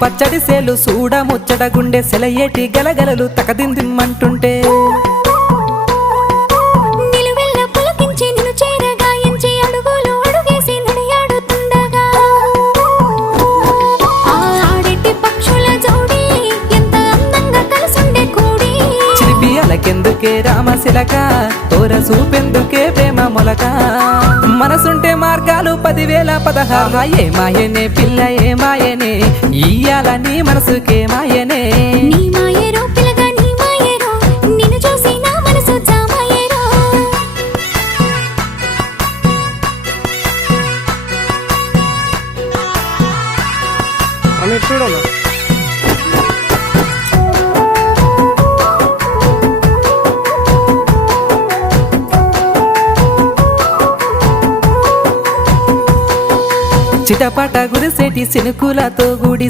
పచ్చడి సేలు సూడ ముచ్చట గుండె సెలయేటి గలగలలు తకదిందిమ్మంటుంటే నిలువెల్ల పులకించి నిన్ను చేరగాయించి అడుగులు అడుగేసి నడియాడుతుండగా ఆడెట్టి పక్షుల జోడి ఎంత అందంగా కలుసుండే కూడి చిలిపి అలకెందుకే రామశిలక తోర సూపెందుకే ప్రేమ మొలక మనసుంటే మార్గాలు 10,016 ఏ మాయనే పిల్ల ఏ మాయనే ఇయ్యాల నీ మనసుకే మాయనే నీ మాయేరో పిల్లగా నీ మాయేరో నిన్ను చూసి నా మనసు జామాయేరో আমি చూడను చిటపట గురిసేటి సినుకులతో గుడి